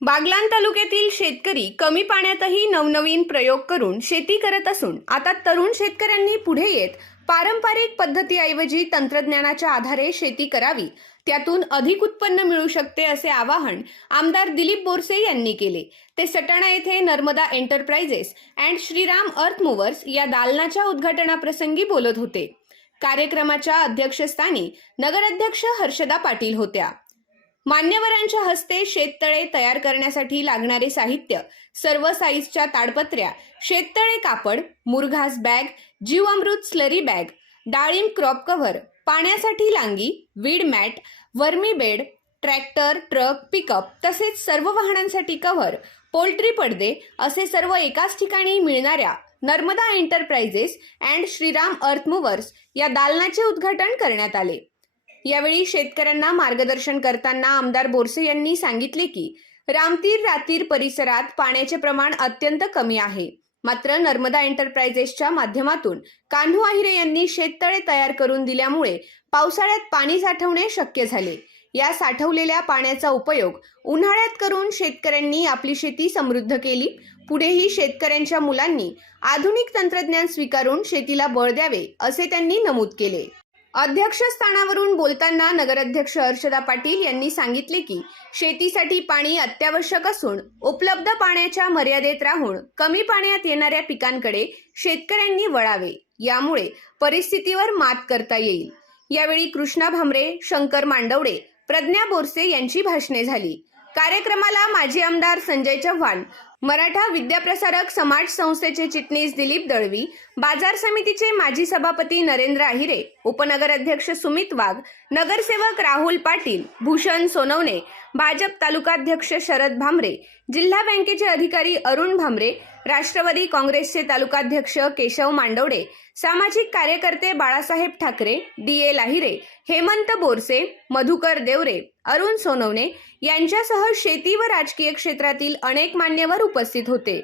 बागलाण तालुक्यातील शेतकरी कमी पाण्यातही नवनवीन प्रयोग करून शेती करत असून आता तरुण शेतकऱ्यांनी पुढे येत पारंपरिक पद्धतीऐवजी तंत्रज्ञानाच्या आधारे शेती करावी, त्यातून अधिक उत्पन्न मिळू शकते असे आवाहन आमदार दिलीप बोरसे यांनी केले। ते सटाणा येथे नर्मदा एंटरप्राइजेस अँड श्रीराम अर्थ मूव्हर्स या दालनाच्या उद्घाटनाप्रसंगी बोलत होते। कार्यक्रमाच्या अध्यक्षस्थानी नगराध्यक्ष हर्षदा पाटील होत्या। मान्यवरांच्या हस्ते शेततळे तयार करण्यासाठी लागणारे साहित्य, सर्व साईजच्या ताडपत्र्या, शेततळे कापड, मुरघास बॅग, जीवामृत स्लरी बॅग, डाळिंब क्रॉप कव्हर, पाण्यासाठी लांगी, वीड मॅट, वर्मी बेड, ट्रॅक्टर, ट्रक, पिकअप तसेच सर्व वाहनांसाठी कव्हर, पोल्ट्री पडदे असे सर्व एकाच ठिकाणी मिळणाऱ्या नर्मदा एंटरप्राइजेस अँड श्रीराम अर्थ मूव्हर्स या दालनाचे उद्घाटन करण्यात आले। यावेळी शेतकऱ्यांना मार्गदर्शन करताना आमदार बोरसे यांनी सांगितले की रामतीर रातीर परिसरात पाण्याचे प्रमाण अत्यंत कमी आहे, मात्र नर्मदा एंटरप्राइजेसच्या माध्यमातून कान्हू आहिरे यांनी शेततळे तयार करून दिल्यामुळे पावसाळ्यात पाणी साठवणे शक्य झाले। या साठवलेल्या पाण्याचा उपयोग उन्हाळ्यात करून शेतकऱ्यांनी आपली शेती समृद्ध केली। पुढेही शेतकऱ्यांच्या मुलांनी आधुनिक तंत्रज्ञान स्वीकारून शेतीला बळ द्यावे असे त्यांनी नमूद केले। अध्यक्षस्थानावरून बोलताना नगराध्यक्ष हर्षदा पाटील यांनी सांगितले की शेतीसाठी पाणी अत्यावश्यक असून उपलब्ध पाण्याच्या मर्यादेत राहून कमी पाण्यात येणाऱ्या पिकांकडे शेतकऱ्यांनी वळावे, यामुळे परिस्थितीवर मात करता येईल। यावेळी कृष्णा भामरे, शंकर मांडवडे, प्रज्ञा बोरसे यांची भाषणे झाली। कार्यक्रमाला माजी आमदार संजय चव्हाण, मराठा विद्याप्रसारक समाज संस्थेचे चिटणीस दिलीप दळवी, बाजार समितीचे माजी सभापती नरेंद्र आहिरे, उपनगराध्यक्ष सुमित वाघ, नगरसेवक राहुल पाटील, भूषण सोनवणे, भाजप तालुकाध्यक्ष शरद भामरे, जिल्हा बँकेचे अधिकारी अरुण भामरे, राष्ट्रवादी काँग्रेसचे तालुकाध्यक्ष केशव मांडवडे, सामाजिक कार्यकर्ते बाळासाहेब ठाकरे, डी.ए. लाहिरे, हेमंत बोरसे, मधुकर देवरे, अरुण सोनवणे यांच्यासह शेती व राजकीय क्षेत्रातील अनेक मान्यवर उपस्थित होते।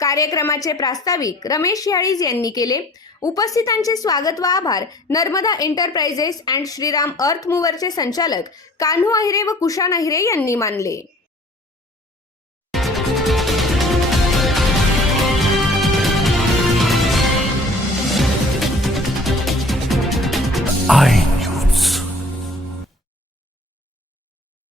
कार्यक्रमाचे प्रास्ताविक रमेश याळीज यांनी केले। उपस्थितांचे स्वागत व आभार नर्मदा एंटरप्राइजेस अँड श्रीराम अर्थ मूव्हरचे संचालक कान्हू आहिरे व कुशाण आहिरे यांनी मानले। I